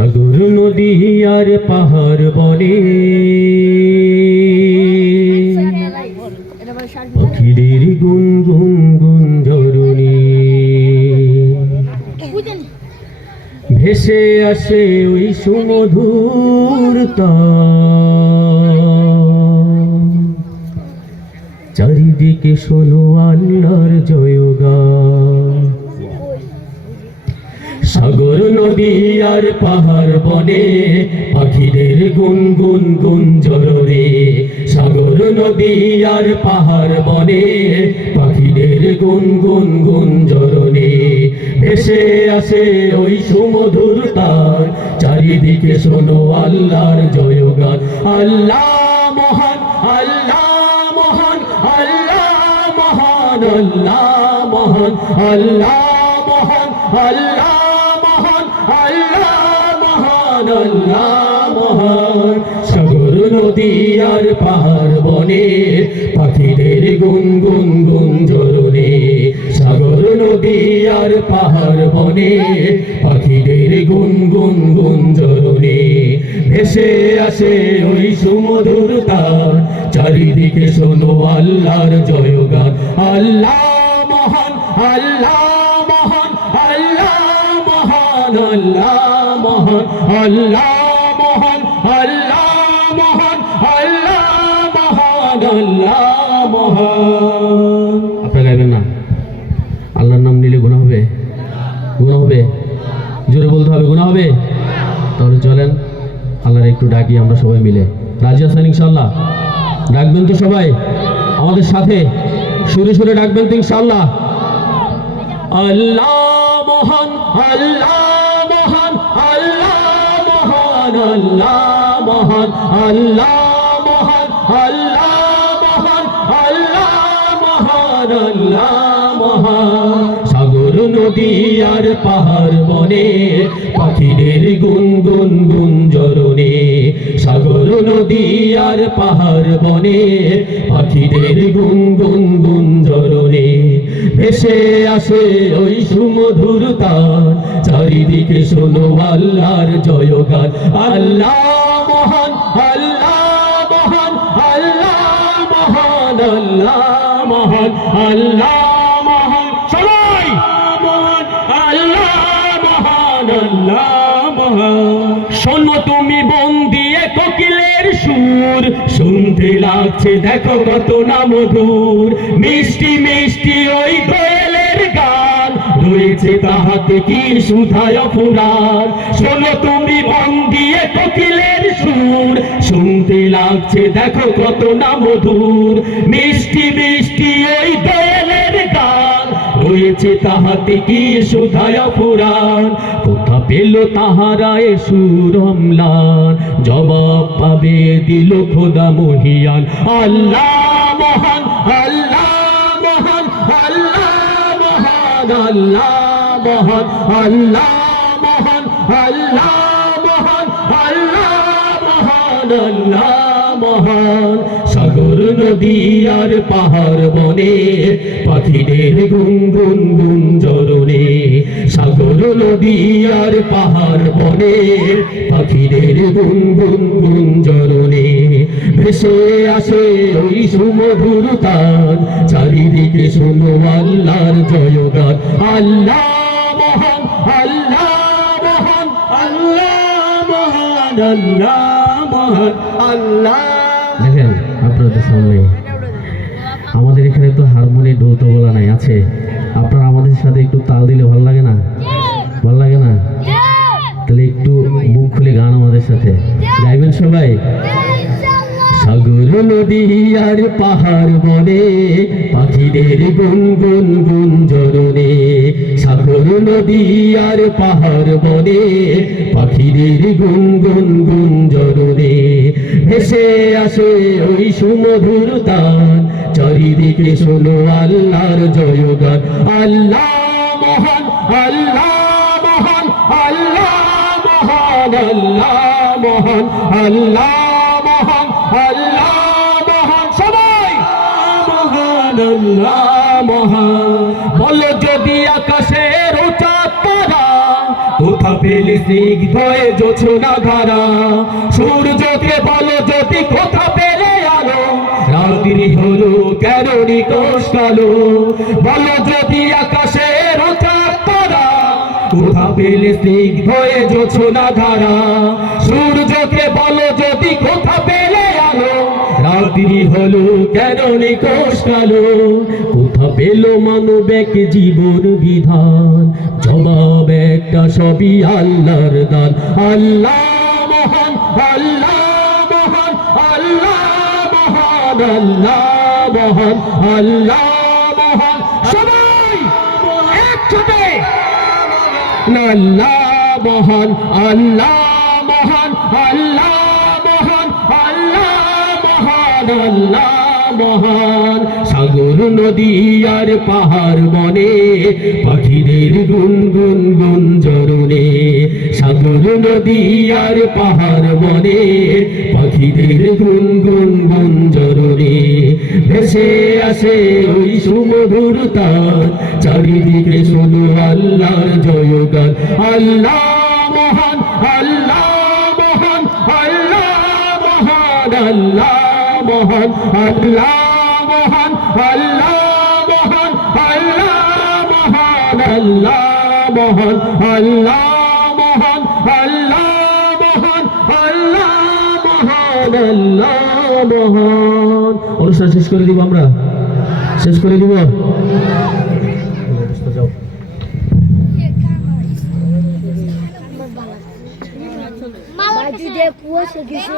সাগর নদী আর পাহাড় বনে। পাখিদের গুন গুন গুন ঝরুনি ভেসে আসে ওই সুমধুর চারিদিকে শোনো আল্লাহর জয়গান। পাহাড় বনে, পাখিদের সাগর নদী আর পাহাড় বনে, পাখিদের আসে ওই সুমধুর তার, চারিদিকে শোনো আল্লাহর জয়গান। আল্লাহ মহান আল্লাহ মহান আল্লাহ মহান আল্লাহ মহান আল্লাহ মহান, আল্লাহ সাগর নদী আর পাহাড় বনে, পাখিদের গুন গুন জরনে সাগর নদী আর পাহাড় বনে, পাখিদের গুন গুন জরনে ভেসে আসে ওই সুমধুর তার চারিদিকে শোনো আল্লাহর জয়গান। আল্লাহ মহান আল্লাহ মহান আল্লাহ মহান, আল্লাহ মহান, আল্লাহ মহান আল্লাহ মহান আল্লাহ মহান আল্লাহ মহান। আপনারা গাইবেন না? আল্লাহর নাম নিলে গুণা হবে? গুণা হবে? জোরে বলতে হবে গুণা হবে? তাহলে চলেন, আল্লাহর একটু ডাকি আমরা সবাই মিলে। রাজি আছেন ইনশাল্লাহ ডাকবেন তো সবাই। আমাদের সাথে সুরে সুরে ডাকবেন তো ইনশাল্লাহ আল্লাহ মহান, আল্লাহ আল্লাহ মহান আল্লাহ মহান আল্লাহ মহান আল্লাহ মহান সাগর, নদী আর পাহাড় বনে, পাখিদের গুন গুন গুন সাগর, নদী আর পাহাড় বনে, পাখিদের গুন গুন ভেসে আসে ওই সুমধুর তার চারিদিকে শোনো আল্লাহর জয়গান আল্লাহ মহান আল্লাহ মহান আল্লাহ মহান আল্লাহ মহান আল্লাহ মহান। সবাই! মহান, আল্লাহ মহান আল্লাহ মহান। লাগছে দেখো কত না মধুর। মিষ্টি মিষ্টি ওই দোয়েলের গান। রয়েছে তাহাতে কি সুধায় ফুরার শোনো তুমি দিয়ে কোকিলের সুর। শুনতে লাগছে, দেখো কত না মধুর। মিষ্টি মিষ্টি ওই রয়েছে তাহাতে কি সুধায় ফুরান? কোথা পেল তাহারা এ সুরমলান জবাব পাবে দিল খোদা মহিয়ান। আল্লাহ মহান আল্লাহ মহান আল্লাহ মহান আল্লাহ মহান আল্লাহ মহান আল্লাহ মহান আল্লাহ মহান আল্লাহ মহান। সাগর নদী আর পাহাড় বনে পাখিদের গুন গুন জরনে সাগর নদী আর পাহাড় বনে, পাখিদের গুন গুন জরনে ভেসে আসে ওই সুমধুর তান চারিদিকে শোনো আল্লাহর জয়গান। আল্লাহ মহান আল্লাহ মহান আল্লাহ মহান আল্লাহ মহান, আল্লাহ আপনাদের সামনে আমাদের এখানে তো হারমোনি ঢোল বলা নাই, আছে। আপনারা আমাদের সাথে একটু তাল দিলে ভালো লাগে না? ভালো লাগে না? তাহলে একটু মুখ খুলে গান আমাদের সাথে। গাইবেন সবাই? সাগর নদী আর পাহাড় বনে, পাখিদের গুন গুন গুন জরনে সাগর নদী আর পাহাড় বনে, পাখিদের গুন গুন গুন জরনে ভেসে আসে ওই সুমধুর তান চারিদিকে শোনো আল্লাহর জয়গান। আল্লাহ মহান আল্লাহ মহান আল্লাহ মহান আল্লাহ মহান আল্লাহ মহান আল্লাহ মহান। সবাই! মহান আল্লাহ মহান বলো যদি আকাশের উঁচা তারা, কোথা পেলে স্নিগ্ধ এ জোছনা ধারা সূর্যকে বলো যদি কোথা রাত্রি হলো কালো? বলো যদি কোথা পেলে স্নিগ্ধ এ জোছনা ধারা? সূর্যকে বলো যদি কোথা পেলে আলো? রাত্রি হলো কোথা পেল মানব এক জীবন বিধান? জবাব একটা সবই আল্লাহর দান। আল্লাহ মহান, আল্লাহ মহান আল্লাহ মহান আল্লাহ মহান আল্লাহ মহান মহান মহান মহান সাগর, নদী আর পাহাড় বনে, পাখিদের গুন গুন সাগর নদী আর পাহাড় পাখিদের ভেসে আসে ওই সুমধুর তার চারিদিকে আল্লাহর জয়গান। আল্লাহ মহান আল্লাহ মহান আল্লাহ মহান আল্লাহ মহান আল্লাহ মহান আল্লাহ মহান আল্লাহ মহান আল্লাহ মহান, আল্লাহ মহান আল্লাহ মহান আল্লাহ মহান আল্লাহ মহান। অনুষ্ঠান শেষ করে দিব আমরা? শেষ করে দিব? puasa gitu.